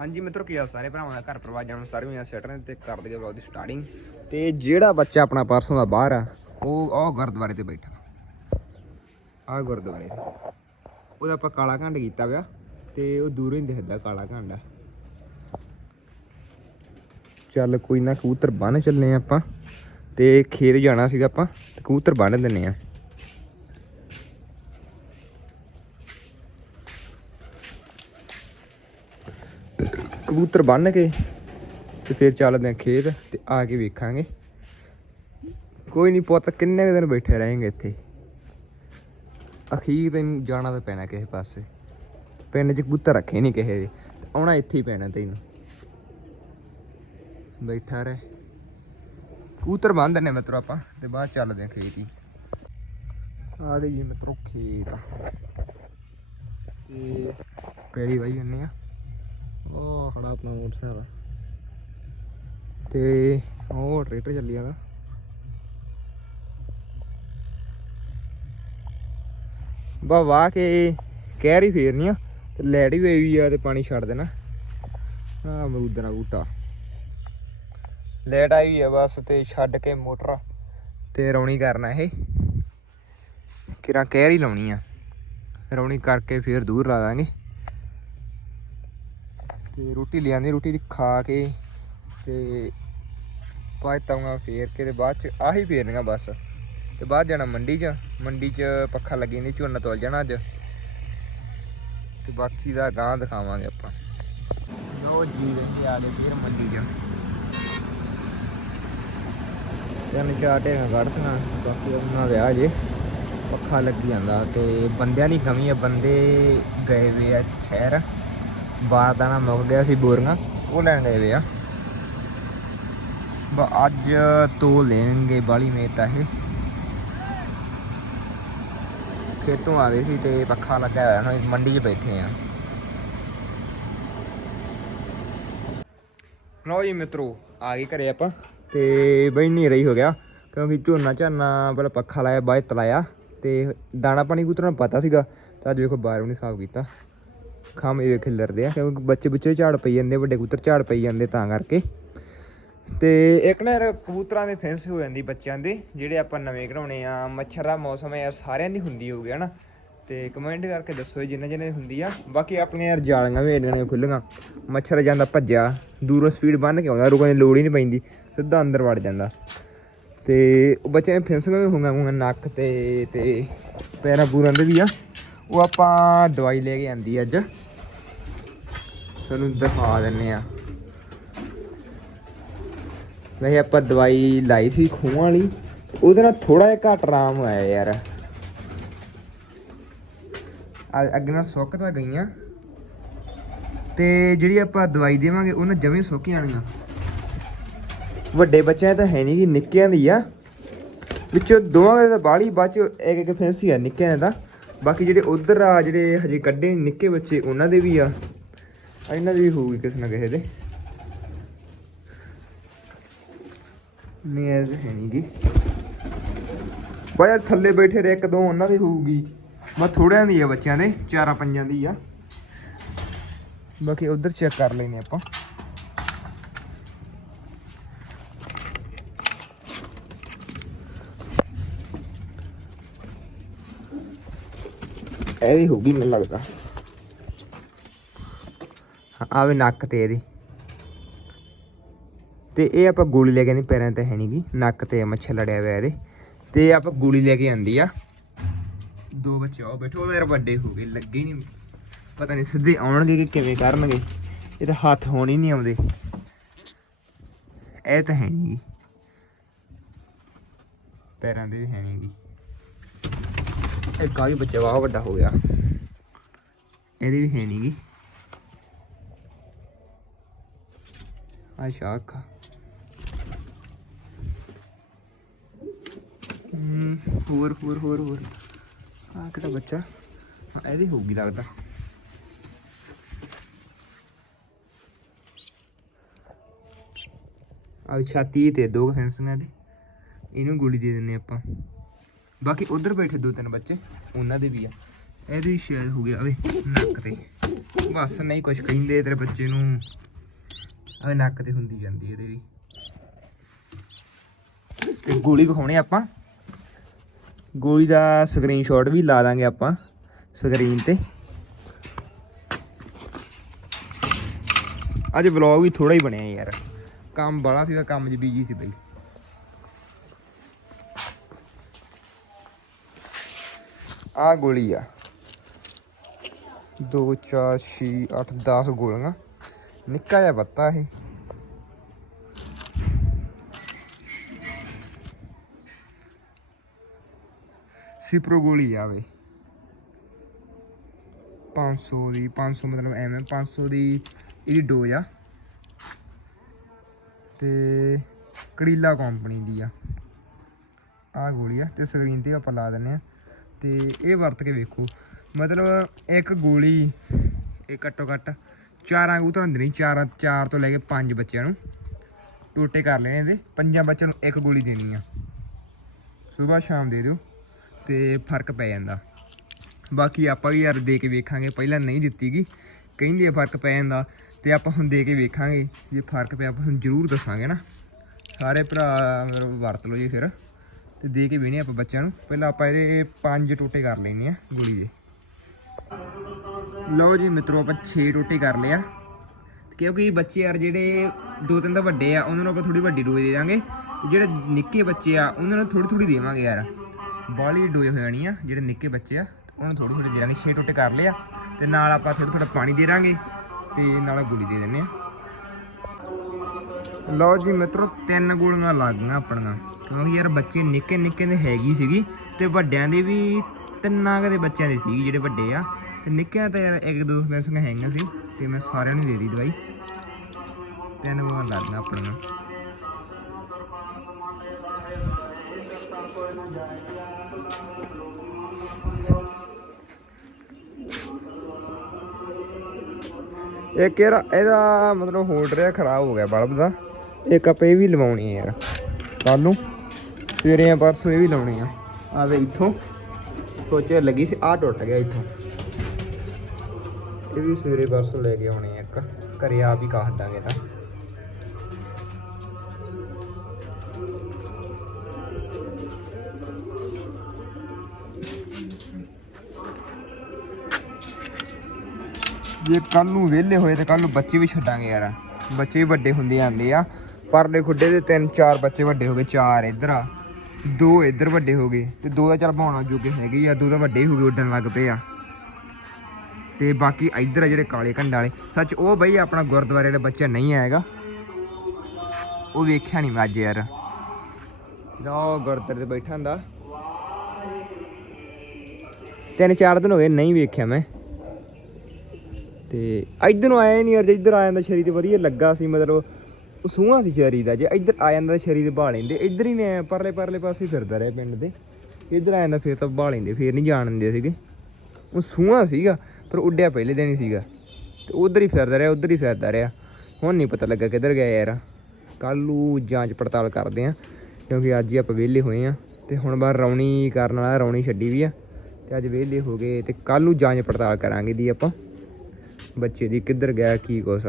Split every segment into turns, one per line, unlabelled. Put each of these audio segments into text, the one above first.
ਹਾਂਜੀ ਮਿੱਤਰੋ, ਕੀ ਹਾਲ ਸਾਰੇ ਭਰਾਵਾਂ ਦਾ? ਘਰ ਪਰਿਵਾਰ ਜਾਣ ਸਾਰੇ ਵੀ ਸੈਟ ਨੇ ਤੇ ਕਰ ਦਈਏ ਵਲੌਗ ਦੀ ਸਟਾਰਟਿੰਗ ਤੇ ਜਿਹੜਾ ਬੱਚਾ ਆਪਣਾ ਪਰਸੋਂ ਦਾ ਬਾਹਰ ਆ, ਉਹ ਉਹ ਗੁਰਦੁਆਰੇ ਤੇ ਬੈਠਾ। ਆ ਗੁਰਦੁਆਰੇ। ਉਹਦਾ ਆਪਾਂ ਕਾਲਾ ਘੰਡ ਕੀਤਾ ਵਿਆ ਤੇ ਉਹ ਦੂਰੋਂ ਹੀ ਦਿਖਦਾ ਕਾਲਾ ਘੰਡਾ। ਚੱਲ ਕੋਈ ਨਾ, ਕਬੂਤਰ ਬੰਨ ਚੱਲੇ ਆ ਆਪਾਂ। ਤੇ ਖੇਤ ਜਾਣਾ ਸੀਗਾ ਆਪਾਂ, ਤੇ ਕਬੂਤਰ ਬੰਨ ਦਿੰਨੇ ਆ। ਕਬੂਤਰ ਬੰਨ ਕੇ ਤੇ ਫਿਰ ਚੱਲਦੇ ਆ ਖੇਤ ਤੇ ਆ ਕੇ ਵੇਖਾਂਗੇ। ਕੋਈ ਨਹੀਂ ਪੁੱਤ ਕਿੰਨੇ ਦਿਨ ਬੈਠੇ ਰਹੇਂਗੇ ਇੱਥੇ? ਅਖੀਰ ਤੈਨੂੰ ਜਾਣਾ ਤਾਂ ਪੈਣਾ ਕਿਸੇ ਪਾਸੇ। ਪਿੰਡ 'ਚ ਕਬੂਤਰ ਰੱਖੇ ਨਹੀਂ ਕਿਸੇ ਦੇ। ਆਉਣਾ ਇੱਥੇ ਹੀ ਪੈਣਾ ਤੈਨੂੰ ਬੈਠਾ ਰਹਿ। ਕਬੂਤਰ ਬੰਨ ਦਿੰਨੇ ਮਿੱਤਰੋ ਆਪਾਂ ਤੇ ਬਾਅਦ ਚੱਲਦੇ ਆ ਖੇਤ ਹੀ। ਆ ਗਈ ਜੀ ਮਿੱਤਰੋ ਖੇਤ ਤੇ ਪੈੜੀ ਵਾਈ ਜੰਨੇ ਆ ਉਹ ਖੜਾ ਆਪਣਾ ਮੋਟਰਸਾਈਕਲ। ਤੇ ਉਹ ਟਰੈਕਟਰ ਚੱਲੀ ਜਾਂਦਾ। ਬਾ ਵਾਹ ਕੇ ਕਹਿ ਰਹੀ ਫੇਰਨੀ ਆ, ਤੇ ਲੈਟ ਵੀ ਆਈ ਵੀ ਆ ਤੇ ਪਾਣੀ ਛੱਡ ਦੇਣਾ। ਆ ਅਮਰੂਦ ਦਾ ਬੂਟਾ। ਲੈਟ ਆਈ ਹੋਈ ਆ ਬਸ ਤੇ ਛੱਡ ਕੇ ਮੋਟਰ ਤੇ ਰੌਣੀ ਕਰਨਾ ਇਹ। ਕਿਰਾਂ ਕਹਿ ਲਾਉਣੀ ਆ। ਰੌਣੀ ਕਰਕੇ ਫੇਰ ਦੂਰ ਲਾ ਦਾਂਗੇ। ਤੇ ਰੋਟੀ ਲਿਆਂਦੀ ਰੋਟੀ ਖਾ ਕੇ ਤੇ ਬਾਅਦ ਤਵਾਂ ਫੇਰ ਕੇ ਤੇ ਬਾਅਦ ਚ ਆਹੀ ਫੇਰਨੀਆਂ ਬਸ। ਤੇ ਬਾਅਦ ਜਾਣਾ ਮੰਡੀ 'ਚ ਮੰਡੀ 'ਚ ਪੱਖਾ ਲੱਗੀ ਨਹੀਂ ਝੋਨਾ ਤੋਲ ਜਾਣਾ ਅੱਜ। ਤੇ ਬਾਕੀ ਦਾ ਗਾਂ ਦਿਖਾਵਾਂਗੇ ਆਪਾਂ। ਲੋ ਜੀ ਵੇਖੇ ਆ ਗਏ ਫੇਰ ਮੰਡੀ 'ਚ। ਤਿੰਨ ਚਾਰ ਢੇਰਾਂ ਕੱਢਤੀਆਂ, ਬਾਕੀ ਉਹਨਾਂ ਵਿਆਹ ਜੇ। ਪੱਖਾ ਲੱਗੀ ਜਾਂਦਾ ਤੇ ਬੰਦਿਆਂ ਦੀ ਕਮੀ ਆ, ਬੰਦੇ ਗਏ ਵੇ ਆ ਸ਼ਹਿਰ। ਬਾਹਰ ਦਾਣਾ ਮੁੱਕ ਗਿਆ ਸੀ ਬੋਰੀਆਂ, ਉਹ ਲੈਣ ਗਏ ਵੇ ਆ। ਬਾ, ਅੱਜ ਤੋ ਲੈਣਗੇ ਬਾਲੀ ਮੇਤਾ ਇਹ। ਖੇਤੋਂ ਆ ਗਏ ਸੀ ਤੇ ਪੱਖਾ ਲੱਗਾ ਹੋਇਆ, ਹੁਣ ਮੰਡੀ 'ਚ ਬੈਠੇ ਆ। ਲਓ ਜੀ ਮਿੱਤਰੋ, ਆ ਗਏ ਘਰੇ ਆਪਾਂ ਤੇ ਬਈ ਹਨੇਰਾ ਹੋ ਗਿਆ, ਕਿਉਂਕਿ ਝੋਨਾ ਝਾਨਾ ਪਹਿਲਾਂ ਪੱਖਾ ਲਾਇਆ, ਬਾਅਦ 'ਚ ਤਲਾਇਆ ਤੇ ਦਾਣਾ ਪਾਣੀ ਕੂਤਰਾਂ ਪਤਾ ਸੀਗਾ, ਤਾਂ ਅੱਜ ਵੇਖੋ ਬਾਹਰ ਵੀ ਨਹੀਂ ਸਾਫ਼ ਕੀਤਾ। ਖਾਮੇ ਵੇਖ ਖਿਲਰਦੇ ਆ, ਕਿਉਂਕਿ ਬੱਚੇ ਬੱਚੇ ਝਾੜ ਪਈ ਜਾਂਦੇ, ਵੱਡੇ ਕਬੂਤਰ ਝਾੜ ਪਈ ਜਾਂਦੇ ਤਾਂ ਕਰਕੇ। ਤੇ ਇੱਕ ਨਾ ਯਾਰ ਕਬੂਤਰਾਂ ਦੇ ਫੈਂਸ ਹੋ ਜਾਂਦੀ ਬੱਚਿਆਂ ਦੇ, ਜਿਹੜੇ ਆਪਾਂ ਨਵੇਂ ਘੜਾਉਣੇ ਆ, ਮੱਛਰ ਦਾ ਮੌਸਮ ਹੈ ਯਾਰ, ਸਾਰਿਆਂ ਦੀ ਹੁੰਦੀ ਹੋਊਗੀ ਹਨਾ ਤੇ ਕਮੈਂਟ ਕਰਕੇ ਦੱਸੋ ਜਿੰਨਾ ਜਿੰਨਾ ਹੁੰਦੀ ਆ। ਬਾਕੀ ਆਪਣੀਆਂ ਯਾਰ ਜਾਲੀਆਂ ਵੀ ਏਡੀਆਂ ਖੁੱਲੀਆਂ ਮੱਛਰ ਜਾਂਦਾ ਭੱਜਿਆ, ਦੂਰੋਂ ਸਪੀਡ ਬੰਨ ਕੇ ਆਉਂਦਾ, ਰੁਕਣ ਦੀ ਲੋੜ ਹੀ ਨਹੀਂ ਪੈਂਦੀ, ਸਿੱਧਾ ਅੰਦਰ ਵੜ ਜਾਂਦਾ। ਤੇ ਉਹ ਬੱਚਿਆਂ ਦੇ ਫਿੰਸੀਆਂ ਵੀ ਹੁੰਗਾ ਹੁੰਗਾ ਨੱਕ ਤੇ ਤੇ ਪੈਰਾਂ ਪੂਰਾਂ ਦੇ ਵੀ ਆ। ਉਹ ਆਪਾਂ ਦਵਾਈ ਲੈ ਕੇ ਆਂਦੀ ਅੱਜ। ਤੁਹਾਨੂੰ ਦਿਖਾ ਦਿੰਨੇ ਆ। ਵੈਸੇ ਆਪਾਂ ਦਵਾਈ ਲਾਈ ਸੀ ਖੂਹਾਂ ਵਾਲੀ, ਉਹਦੇ ਨਾਲ ਥੋੜਾ ਜਿਹਾ ਘੱਟ ਆਰਾਮ ਹੋਇਆ ਯਾਰ। ਅੱਗੇ ਨਾਲ ਸੁੱਕ ਤਾਂ ਗਈਆਂ। ਤੇ ਜਿਹੜੀ ਆਪਾਂ ਦਵਾਈ ਦੇਵਾਂਗੇ ਉਹਨਾਂ ਜਮੇ ਸੁੱਕ ਜਾਣੀਆਂ ਵੱਡੇ ਬੱਚਿਆਂ ਤਾਂ ਹੈ ਨਹੀਂ ਕਿ ਨਿੱਕਿਆਂ ਦੀ ਆ। ਵਿੱਚੋਂ ਦੋਵਾਂ ਦੇ ਤਾਂ ਬਾਹਲੀ ਬਾਅਦ ਚ ਇੱਕ ਇੱਕ ਫੈਂਸੀ ਆ, ਨਿੱਕਿਆਂ ਦਾ ਬਾਕੀ ਜਿਹੜੇ ਉਧਰ ਆ, ਜਿਹੜੇ ਹਜੇ ਕੱਢੇ ਨਿੱਕੇ ਬੱਚੇ, ਉਹਨਾਂ ਦੇ ਵੀ ਆ। ਇਹਨਾਂ ਦੀ ਵੀ ਹੋਊਗੀ ਕਿਸੇ ਨਾ ਕਿਸੇ ਦੇ। ਨਹੀਂ, ਇਹ ਹੈ ਨਹੀਂ ਗੀ। ਬਾਇਆ ਥੱਲੇ ਬੈਠੇ ਰਹੇ, ਇੱਕ ਦੋ ਉਹਨਾਂ ਦੀ ਹੋਊਗੀ। ਮੈਂ ਥੋੜਿਆਂ ਦੀ ਆ ਬੱਚਿਆਂ ਦੇ, ਚਾਰਾਂ ਪੰਜਾਂ ਦੀ ਆ। ਬਾਕੀ ਉਧਰ ਚੈੱਕ ਕਰ ਲੈਨੇ ਆਪਾਂ। ਇਹਦੀ ਹੋਊਗੀ ਮੈਨੂੰ ਲੱਗਦਾ। ਆ ਵੀ ਨੱਕ ਤੇ ਇਹਦੀ। ਤੇ ਇਹ ਆਪਾਂ ਗੋਲੀ ਲੈ ਕੇ ਨਹੀਂ ਪੈਰਾਂ ਤੇ ਹੈ ਨਹੀਂਗੀ ਨੱਕ ਤੇ ਮੱਛਰ ਲੜਿਆ ਹੋਇਆ ਇਹਦੇ। ਤੇ ਆਪਾਂ ਗੋਲੀ ਲੈ ਕੇ ਆਂਦੀ ਆ। ਦੋ ਬੱਚੇ ਆਓ ਬੈਠੋ, ਉਹਦੇ ਯਾਰ ਵੱਡੇ ਹੋ ਗਏ, ਲੱਗੇ ਨਹੀਂ ਪਤਾ ਨਹੀਂ ਸਿੱਧੇ ਆਉਣਗੇ ਕਿ ਕਿਵੇਂ ਕਰਨਗੇ। ਇਹ ਤਾਂ ਹੱਥ ਹੋਣ ਹੀ ਨਹੀਂ ਆਉਂਦੇ। ਇਹ ਤਾਂ ਹੈ ਨਹੀਂਗੀ ਪੈਰਾਂ ਦੇ ਵੀ ਹੈ ਨਹੀਂਗੀ ਇੱਕ ਆ ਵੀ ਬੱਚਾ ਵਾਹ ਵੱਡਾ ਹੋ ਗਿਆ। ਇਹਦੀ ਵੀ ਹੈ ਨਹੀਂਗੀ ਆ। ਸ਼ਾਖਾ ਹੋਰ ਹੋਰ ਹੋਰ ਹੋਰ। ਆ ਕਿਹੜਾ ਬੱਚਾ? ਹਾਂ, ਇਹਦੀ ਹੋਊਗੀ ਲੱਗਦਾ। ਆ ਛਾਤੀ ਤੇ ਦੋ ਫੈਂਸੀਆਂ ਦੇ ਇਹਨੂੰ ਗੋਲੀ ਦੇ ਦਿੰਨੇ ਆਪਾਂ। ਬਾਕੀ ਉਧਰ ਬੈਠੇ ਦੋ ਤਿੰਨ ਬੱਚੇ, ਉਹਨਾਂ ਦੇ ਵੀ ਆ। ਇਹਦੇ ਵੀ ਸ਼ਾਇਦ ਹੋ ਗਿਆ ਵੇ ਨੱਕ ਤੇ। ਬਸ ਨਹੀਂ ਕੁਝ ਕਹਿੰਦੇ ਤੇਰੇ ਬੱਚੇ ਨੂੰ। ਅਵੇ ਨੱਕ ਤੇ ਹੁੰਦੀ ਜਾਂਦੀ ਇਹਦੇ ਵੀ। ਤੇ ਗੋਲੀ ਵਿਖਾਉਣੇ ਆਪਾਂ। ਗੋਲੀ ਦਾ ਸਕਰੀਨਸ਼ਾਟ ਵੀ ਲਾ ਦਾਂਗੇ ਆਪਾਂ ਸਕਰੀਨ ਤੇ। ਅੱਜ ਵਲੌਗ ਵੀ ਥੋੜਾ ਹੀ ਬਣਿਆ ਯਾਰ। ਕੰਮ ਬੜਾ ਸੀਗਾ ਕੰਮ 'ਚ ਬੀਜੀ ਸੀ ਬਈ। ਆ ਗੋਲੀ ਆ। 2 4 6 8 10 ਗੋਲੀਆਂ। ਨਿੱਕਾ ਜਿਹਾ ਬੱਤਾ ਇਹ। ਸਿਪਰੋ ਗੋਲੀ ਆਵੇ 500 ਦੀ 500 ਮਤਲਬ ਐਵੇਂ 500 ਦੀ ਇਹਦੀ ਡੋਜ਼ ਆ। ਤੇ ਕੜੀਲਾ ਕੰਪਨੀ ਦੀ ਆ। ਆ ਗੋਲੀ ਆ ਤੇ ਸਕਰੀਨ ਤੇ ਆਪਾਂ ਲਾ ਦਿੰਨੇ ਆ। ਤੇ ਇਹ ਵਰਤ ਕੇ ਵੇਖੋ। ਮਤਲਬ ਇੱਕ ਗੋਲੀ, ਇਹ ਘੱਟੋ ਘੱਟ ਚਾਰਾਂ ਕਬੂਤਰ ਹੁੰਦੇ ਨਹੀਂ ਚਾਰਾਂ, ਚਾਰ ਤੋਂ ਲੈ ਕੇ ਪੰਜ ਬੱਚਿਆਂ ਨੂੰ। ਟੋਟੇ ਕਰ ਲੈਣੇ ਇਹਦੇ। ਪੰਜਾਂ ਬੱਚਿਆਂ ਨੂੰ ਇੱਕ ਗੋਲੀ ਦੇਣੀ ਆ। ਸਵੇਰ ਸ਼ਾਮ ਦੇ ਦਿਓ ਤੇ ਫ਼ਰਕ ਪੈ ਜਾਂਦਾ। ਬਾਕੀ ਆਪਾਂ ਵੀ ਯਾਰ ਦੇ ਕੇ ਵੇਖਾਂਗੇ। ਪਹਿਲਾਂ ਨਹੀਂ ਦਿੱਤੀਗੀ ਕਹਿੰਦੇ ਫ਼ਰਕ ਪੈ ਜਾਂਦਾ ਤੇ ਆਪਾਂ ਹੁਣ ਦੇ ਕੇ ਵੇਖਾਂਗੇ। ਜੇ ਫ਼ਰਕ ਪਿਆ ਆਪਾਂ ਤੁਹਾਨੂੰ ਜ਼ਰੂਰ ਦੱਸਾਂਗੇ ਨਾ। ਸਾਰੇ ਭਰਾ ਮਤਲਬ ਵਰਤ ਲਓ ਜੀ ਫਿਰ। ਤੇ ਦੇ ਕੇ ਵੇਣੇ ਆਪਾਂ ਬੱਚਿਆਂ ਨੂੰ। ਪਹਿਲਾਂ ਆਪਾਂ ਇਹਦੇ ਪੰਜ ਟੋਟੇ ਕਰ ਲੈਨੇ ਆ ਗੋਲੀ ਦੇ। ਲਓ ਜੀ ਮਿੱਤਰੋ, ਆਪਾਂ 6 ਟੋਟੇ ਕਰ ਲਿਆ ਕਿਉਂਕਿ ਬੱਚੇ ਯਾਰ ਜਿਹੜੇ ਦੋ ਤਿੰਨ ਤਾਂ ਵੱਡੇ ਆ, ਉਹਨਾਂ ਨੂੰ ਆਪਾਂ ਥੋੜੀ ਵੱਡੀ ਡੋਜ਼ ਦੇ ਦਾਂਗੇ। ਤੇ ਜਿਹੜੇ ਨਿੱਕੇ ਬੱਚੇ ਆ, ਉਹਨਾਂ ਨੂੰ ਥੋੜੀ ਥੋੜੀ ਦੇਵਾਂਗੇ ਯਾਰ। ਬਾਹਲੀ ਡੋਜ਼ ਹੋ ਜਾਣੀ ਆ, ਜਿਹੜੇ ਨਿੱਕੇ ਬੱਚੇ ਆ, ਤੇ ਉਹਨਾਂ ਨੂੰ ਥੋੜੀ ਥੋੜੀ ਦੇ ਦਾਂਗੇ। 6 ਟੋਟੇ ਕਰ ਲਿਆ ਤੇ ਨਾਲ ਆਪਾਂ ਥੋੜਾ ਥੋੜਾ ਪਾਣੀ ਦੇ ਦਾਂਗੇ, ਤੇ ਨਾਲ ਗੋਲੀ ਦੇ ਦਿੰਨੇ ਆ। ਲਓ ਜੀ ਮਿੱਤਰੋ, ਤਿੰਨ ਗੋਲੀਆਂ ਲੱਗ ਗਈਆਂ ਆਪਣੀਆਂ। ਕਿਉਂਕਿ ਯਾਰ ਬੱਚੇ ਨਿੱਕੇ ਨਿੱਕੇ ਦੇ ਹੈਗੀ ਸੀਗੀ ਤੇ ਵੱਡਿਆਂ ਦੇ ਵੀ ਤਿੰਨਾਂ ਕਦੇ ਬੱਚਿਆਂ ਦੇ ਸੀਗੀ ਜਿਹੜੇ ਵੱਡੇ ਆ। ਤੇ ਨਿੱਕਿਆਂ ਤਾਂ ਯਾਰ ਇੱਕ ਦੋ ਮੈਂਸੀਆਂ ਹੈਗੀਆਂ ਸੀ ਤੇ ਮੈਂ ਸਾਰਿਆਂ ਨੂੰ ਦੇ ਦਿੱਤੀ ਦਵਾਈ। ਤਿੰਨ ਗੋਲੀਆਂ ਲੱਗ ਗਈਆਂ ਆਪਣੀਆਂ। ਇਹ ਕਿਹੜਾ ਇਹਦਾ ਮਤਲਬ ਹੋਲਡ ਰਿਹਾ, ਖਰਾਬ ਹੋ ਗਿਆ ਬਲਬ ਦਾ। ਇੱਕ ਆਪਾਂ ਇਹ ਵੀ ਲਵਾਉਣੀ ਹੈ ਯਾਰ ਕੱਲ ਨੂੰ ਸਵੇਰੇ ਆ ਪਰਸੋਂ ਇਹ ਵੀ ਲਾਉਣੀ ਆ। ਆਵੇ ਇੱਥੋਂ, ਸੋਚਿਆ ਲੱਗੀ ਸੀ ਆ ਟੁੱਟ ਗਿਆ ਇੱਥੋਂ। ਇਹ ਵੀ ਸਵੇਰੇ ਪਰਸੋਂ ਲੈ ਕੇ ਆਉਣੀ ਆ ਇੱਕ, ਘਰੇ ਆਪ ਹੀ ਕਾਹ ਦਾਂਗੇ ਤਾਂ। ਜੇ ਕੱਲ ਨੂੰ ਵਿਹਲੇ ਹੋਏ ਤੇ ਕੱਲ ਨੂੰ ਬੱਚੇ ਵੀ ਛੱਡਾਂਗੇ ਯਾਰ। ਬੱਚੇ ਵੀ ਵੱਡੇ ਹੁੰਦੇ ਜਾਂਦੇ ਆ। ਪਰਲੇ ਖੁੱਡੇ ਦੇ ਤਿੰਨ ਚਾਰ ਬੱਚੇ ਵੱਡੇ ਹੋ ਗਏ, ਚਾਰ ਇੱਧਰ ਆ, ਦੋ ਇੱਧਰ ਵੱਡੇ ਹੋ ਗਏ ਤੇ ਦੋ ਦਾ ਚੱਲ ਭਾਉਣਾ ਜੋਗੇ ਹੈਗੇ ਆ, ਦੋ ਤਾਂ ਵੱਡੇ ਹੋ ਗਏ ਉੱਡਣ ਲੱਗ ਪਏ ਆ। ਤੇ ਬਾਕੀ ਇੱਧਰ ਆ ਜਿਹੜੇ ਕਾਲੇ ਕੰਡਾਂ ਵਾਲੇ, ਸੱਚ ਉਹ ਬਈ ਆਪਣਾ ਗੁਰਦੁਆਰੇ ਵਾਲਾ ਬੱਚਾ ਨਹੀਂ ਆਏਗਾ। ਉਹ ਵੇਖਿਆ ਨਹੀਂ ਮੈਂ ਅੱਜ ਯਾਰ। ਲਓ ਗੁਰਦੁਆਰੇ ਤੇ ਬੈਠਾ ਹੁੰਦਾ। ਤਿੰਨ ਚਾਰ ਦਿਨ ਹੋ ਗਏ ਨਹੀਂ ਵੇਖਿਆ ਮੈਂ। ਤੇ ਇੱਧਰ ਨੂੰ ਆਇਆ ਨਹੀਂ ਯਾਰ, ਜੇ ਇੱਧਰ ਆ ਜਾਂਦਾ ਸ਼ਰੀਰ ਤੇ ਵਧੀਆ ਲੱਗਾ ਸੀ, ਮਤਲਬ ਸੂਹਾ ਸੀ ਸ਼ਰੀ ਦਾ, ਜੇ ਇੱਧਰ ਆ ਜਾਂਦਾ ਸ਼ਰੀਰ ਬਹਾ ਲੈਂਦੇ ਇੱਧਰ ਹੀ ਨੇ ਪਰਲੇ ਪਰਲੇ ਪਾਸੇ ਫਿਰਦਾ ਰਿਹਾ ਪਿੰਡ ਦੇ। ਇੱਧਰ ਆ ਜਾਂਦਾ ਫਿਰ ਤਾਂ ਬਹਾ ਲੈਂਦੇ ਫਿਰ ਨਹੀਂ ਜਾਣ ਦਿੰਦੇ ਸੀਗੇ। ਉਹ ਸੂਹਾ ਸੀਗਾ, ਪਰ ਉੱਡਿਆ ਪਹਿਲੇ ਦਿਨ ਹੀ ਸੀਗਾ। ਤੇ ਉਧਰ ਹੀ ਫਿਰਦਾ ਰਿਹਾ, ਉਧਰ ਹੀ ਫਿਰਦਾ ਰਿਹਾ। ਹੁਣ ਨਹੀਂ ਪਤਾ ਲੱਗਾ ਕਿੱਧਰ ਗਿਆ ਯਾਰ। ਕੱਲ ਨੂੰ ਜਾਂਚ ਪੜਤਾਲ ਕਰਦੇ ਆ ਕਿਉਂਕਿ ਅੱਜ ਹੀ ਆਪਾਂ ਵਿਹਲੇ ਹੋਏ ਆ ਤੇ ਹੁਣ ਬਾਹਰ ਰੌਣੀ ਕਰਨ ਵਾਲਾ, ਰੌਣੀ ਛੱਡੀ ਵੀ ਆ। ਤੇ ਅੱਜ ਵਿਹਲੇ ਹੋ ਗਏ, ਤੇ ਕੱਲ ਨੂੰ ਜਾਂਚ ਪੜਤਾਲ ਕਰਾਂਗੇ ਦੀ ਆਪਾਂ। ਬੱਚੇ ਦੀ ਕਿੱਧਰ ਗਿਆ, ਕੀ ਕੁਛ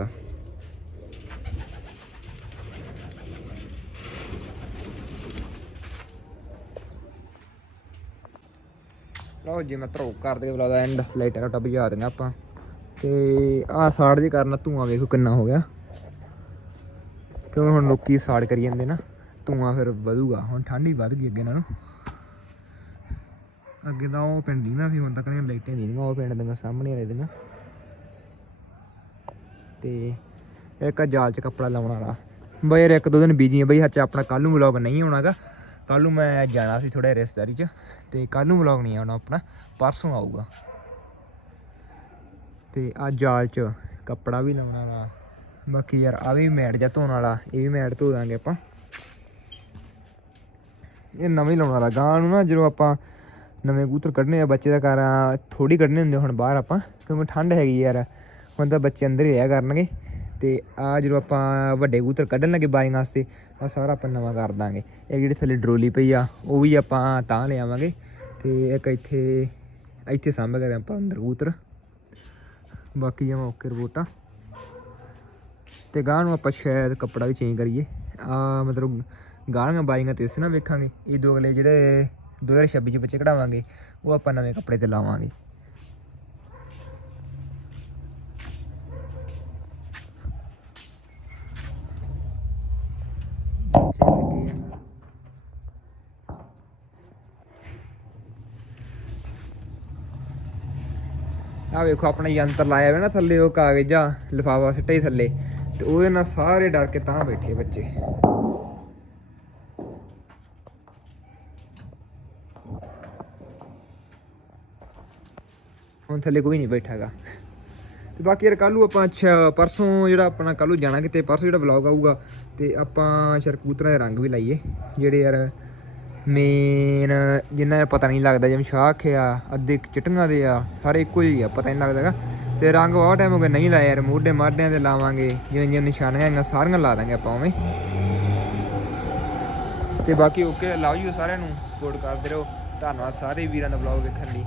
ਲਓ ਜੀ, ਮੈਂ ਧਰੋ ਕਰ ਦੇ ਬਲਾ ਦਾ ਐਂਡ ਲਾਈਟਾਂ ਟੱਬ ਬੁਝਾ ਦਿੰਦੇ ਆਪਾਂ। ਤੇ ਆਹ ਸਾੜ ਜੇ ਕਰਨਾ, ਧੂਆਂ ਵੇਖੋ ਕਿੰਨਾ ਹੋ ਗਿਆ। ਕਿਉਂ ਹੁਣ ਲੋਕੀ ਸਾੜ ਕਰੀ ਜਾਂਦੇ ਨਾ, ਧੂਆਂ ਫਿਰ ਵਧੂਗਾ। ਹੁਣ ਠੰਡ ਹੀ ਵੱਧ ਗਈ ਅੱਗੇ ਨਾਲੋਂ। ਅੱਗੇ ਤਾਂ ਉਹ ਪਿੰਡ ਦੀ ਨਾ ਸੀ, ਹੁਣ ਤੱਕ ਨਹੀਂ ਲਾਈਟਾਂ ਦੀਆਂ ਉਹ ਪਿੰਡ ਦੀਆਂ ਸਾਹਮਣੇ ਵਾਲੇ ਦੀਆਂ। ਤੇ ਇੱਕ ਜਾਲ 'ਚ ਕੱਪੜਾ ਲਾਉਣ ਵਾਲਾ। ਬਈ ਯਾਰ ਇੱਕ ਦੋ ਦਿਨ ਬੀਜੀ ਆ, ਬਈ ਹੱਚ ਆਪਣਾ ਕੱਲ ਨੂੰ ਵਲੌਗ ਨਹੀਂ ਆਉਣਾਗਾ। ਕੱਲ ਨੂੰ ਮੈਂ ਜਾਣਾ ਸੀ ਥੋੜਾ ਰਿਸ਼ਤੇਦਾਰੀ 'ਚ ਤੇ ਕੱਲ ਨੂੰ ਵਲੌਗ ਨਹੀਂ ਆਉਣਾ ਆਪਣਾ, ਪਰਸੋਂ ਆਊਗਾ। ਤੇ ਆ ਜਾਲ 'ਚ ਕੱਪੜਾ ਵੀ ਲਾਉਣ ਵਾਲਾ। ਬਾਕੀ ਯਾਰ ਆ ਵੀ ਮੈਟ ਜਾਂ ਧੋਣ ਵਾਲਾ, ਇਹ ਵੀ ਮੈਟ ਧੋ ਦਾਂਗੇ ਆਪਾਂ। ਇਹ ਨਵਾਂ ਹੀ ਲਾਉਣ ਵਾਲਾ ਗਾਂ ਨੂੰ ਨਾ ਜਦੋਂ ਆਪਾਂ ਨਵੇਂ ਕੂਤਰ ਕੱਢਣੇ ਆ, ਬੱਚੇ ਦਾ ਕਾਰਾਂ ਥੋੜੀ ਕੱਢਣੇ ਹੁੰਦੇ ਹੁਣ ਬਾਹਰ ਆਪਾਂ, ਕਿਉਂਕਿ ਠੰਡ ਹੈਗੀ ਯਾਰ। ਹੁਣ ਤਾਂ ਬੱਚੇ ਅੰਦਰ ਹੀ ਰਿਹਾ ਕਰਨਗੇ। ਤੇ ਆ ਜਦੋਂ ਆਪਾਂ ਵੱਡੇ ਕਬੂਤਰ ਕੱਢਣ ਲੱਗੇ ਬਾਈਆਂ ਵਾਸਤੇ ਆ ਸਾਰਾ ਆਪਾਂ ਨਵਾਂ ਕਰ ਦਾਂਗੇ। ਇਹ ਜਿਹੜੀ ਥੱਲੇ ਡਰੋਲੀ ਪਈ ਆ, ਉਹ ਵੀ ਆਪਾਂ ਤਾਂ ਲਿਆਵਾਂਗੇ ਤੇ ਇੱਕ ਇੱਥੇ ਇੱਥੇ ਸਾਂਭ ਕੇ ਆਪਾਂ ਅੰਦਰ ਕਬੂਤਰ। ਬਾਕੀ ਜਮਾ ਓਕੇ ਰਿਪੋਰਟਾਂ ਤੇ ਗਾਂ ਨੂੰ ਆਪਾਂ ਸ਼ਾਇਦ ਕੱਪੜਾ ਵੀ ਚੇਂਜ ਕਰੀਏ। ਆ ਮਤਲਬ ਗਾਂਆਂ ਬਾਈਆਂ ਤੇ ਇਸ ਨਾ ਵੇਖਾਂਗੇ। ਇਹ ਦੋ ਅਗਲੇ ਜਿਹੜੇ 2026 ਚ ਬੱਚੇ ਕਢਾਵਾਂਗੇ, ਉਹ ਆਪਾਂ ਨਵੇਂ ਕੱਪੜੇ ਤੇ ਲਾਵਾਂਗੇ। ਆ ਵੇਖੋ, ਆਪਣਾ ਯੰਤਰ ਲਾਇਆ ਹੋਇਆ ਨਾ ਥੱਲੇ, ਉਹ ਕਾਗਜ਼ ਆ, ਲਿਫਾਫਾ ਸਿੱਟੇ ਥੱਲੇ। ਤੇ ਉਹਦੇ ਨਾਲ ਸਾਰੇ ਡਰ ਕੇ ਤਾਂ ਬੈਠੇ ਬੱਚੇ। ਹੁਣ ਥੱਲੇ ਕੋਈ ਨਹੀਂ ਬੈਠਾਗਾ ਤੇ ਬਾਕੀ ਯਾਰ ਕੱਲੂ ਆਪਾਂ ਅੱਛਾ, ਪਰਸੋਂ ਜਿਹੜਾ ਆਪਣਾ ਕੱਲੂ ਜਾਣਾ ਕਿਤੇ, ਪਰਸੋਂ ਜਿਹੜਾ ਵਲੌਗ ਆਊਗਾ, ਤੇ ਆਪਾਂ ਸ਼ਰਕੂਤਰਾਂ ਦੇ ਰੰਗ ਵੀ ਲਾਈਏ, ਜਿਹੜੇ ਯਾਰ ਮੇਨ ਜਿੰਨਾ ਦਾ ਪਤਾ ਨਹੀਂ ਲੱਗਦਾ ਜਿਵੇਂ ਸ਼ਾਖ ਆ, ਅੱਧੇ ਚਿੱਟੀਆਂ ਦੇ ਆ, ਸਾਰੇ ਇੱਕੋ ਹੀ ਆ, ਪਤਾ ਨਹੀਂ ਲੱਗਦਾਗਾ ਤੇ ਰੰਗ ਬਹੁਤ ਟਾਈਮ ਹੋ ਗਿਆ ਨਹੀਂ ਲਾਇਆ ਯਾਰ ਮੋਢੇ ਮਾਢਿਆਂ ਤੇ ਲਾਵਾਂਗੇ, ਜਿਵੇਂ ਜਿਵੇਂ ਨਿਸ਼ਾਨੀਆਂ ਹੈਗੀਆਂ ਸਾਰੀਆਂ ਲਾ ਦਾਂਗੇ ਆਪਾਂ ਉਵੇਂ। ਤੇ ਬਾਕੀ ਓਕੇ ਲਵ ਯੂ ਸਾਰਿਆਂ ਨੂੰ ਸਪੋਰਟ ਕਰਦੇ ਰਹੋ। ਧੰਨਵਾਦ ਸਾਰੇ ਵੀਰਾਂ ਦਾ ਵਲੌਗ ਵੇਖਣ ਲਈ।